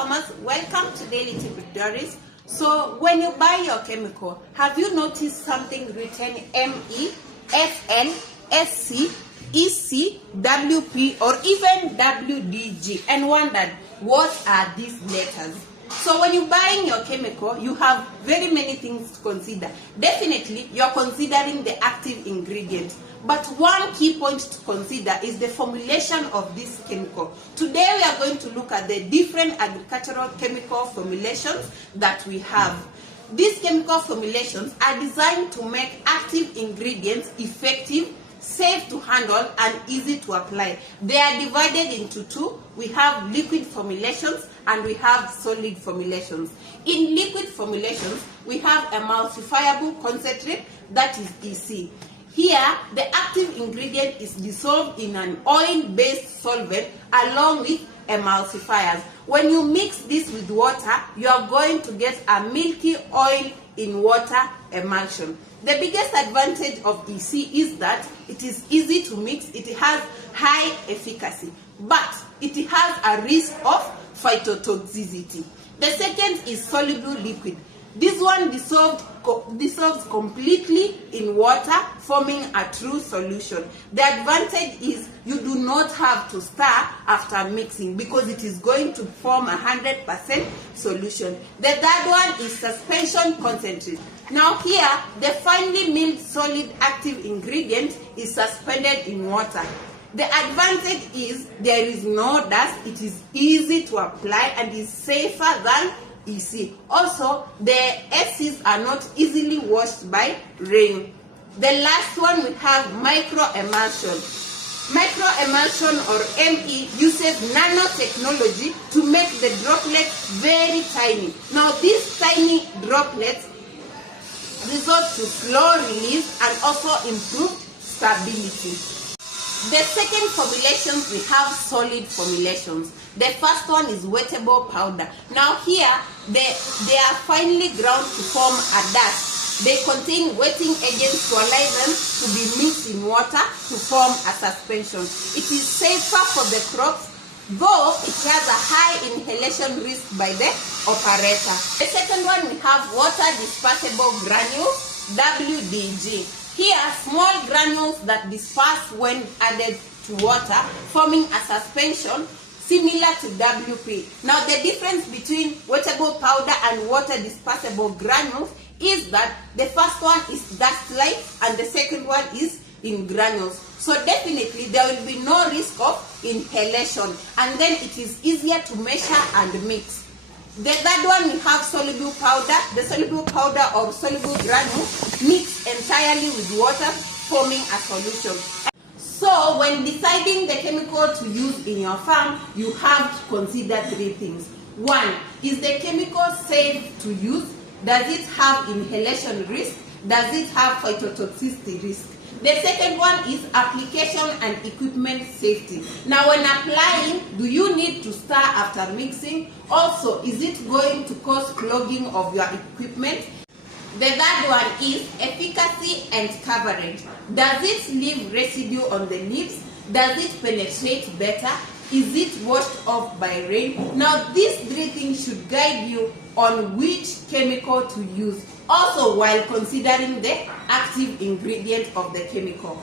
farmers, welcome to Daily Tip with Doris. So when you buy your chemical, have you noticed something written ME, FN, SC, EC, WP or even WDG and wondered what are these letters? So when you're buying your chemical, you have very many things to consider. Definitely, you're considering the active ingredient. But one key point to consider is the formulation of this chemical. Today we are going to look at the different agricultural chemical formulations that we have. These chemical formulations are designed to make active ingredients effective, safe to handle and easy to apply. They are divided into two. We have liquid formulations and we have solid formulations. In liquid formulations, we have emulsifiable concentrate, that is EC. Here, the active ingredient is dissolved in an oil-based solvent along with emulsifiers. When you mix this with water, you are going to get a milky oil in water emulsion. The biggest advantage of EC is that it is easy to mix, it has high efficacy, but it has a risk of phytotoxicity. The second is soluble liquid. This one dissolves completely in water, forming a true solution. The advantage is you do not have to stir after mixing because it is going to form 100% solution. The third one is suspension concentrate. Now here, the finely milled solid active ingredient is suspended in water. The advantage is there is no dust, it is easy to apply and is safer than EC. Also, the S's are not easily washed by rain. The last one we have micro-emulsion. Micro-emulsion or ME uses nanotechnology to make the droplets very tiny. Now these tiny droplets result to slow release and also improve stability. The second formulations, we have solid formulations. The first one is wettable powder. Now here, they are finely ground to form a dust. They contain wetting agents to allow them to be mixed in water to form a suspension. It is safer for the crops, though it has a high inhalation risk by the operator. The second one, we have water dispersible granules, WDG. Here, small granules that disperse when added to water, forming a suspension similar to WP. Now, the difference between wettable powder and water dispersible granules is that the first one is dust-like and the second one is in granules. So definitely, there will be no risk of inhalation and then it is easier to measure and mix. The third one, we have soluble powder. The soluble powder or soluble granule mixed entirely with water, forming a solution. So when deciding the chemical to use in your farm, you have to consider three things. One, is the chemical safe to use? Does it have inhalation risk? Does it have phytotoxicity risk? The second one is application and equipment safety. Now when applying, do you need to stir after mixing? Also, is it going to cause clogging of your equipment? The third one is efficacy and coverage. Does it leave residue on the leaves? Does it penetrate better? Is it washed off by rain? Now these three things should guide you on which chemical to use, also while considering the active ingredient of the chemical.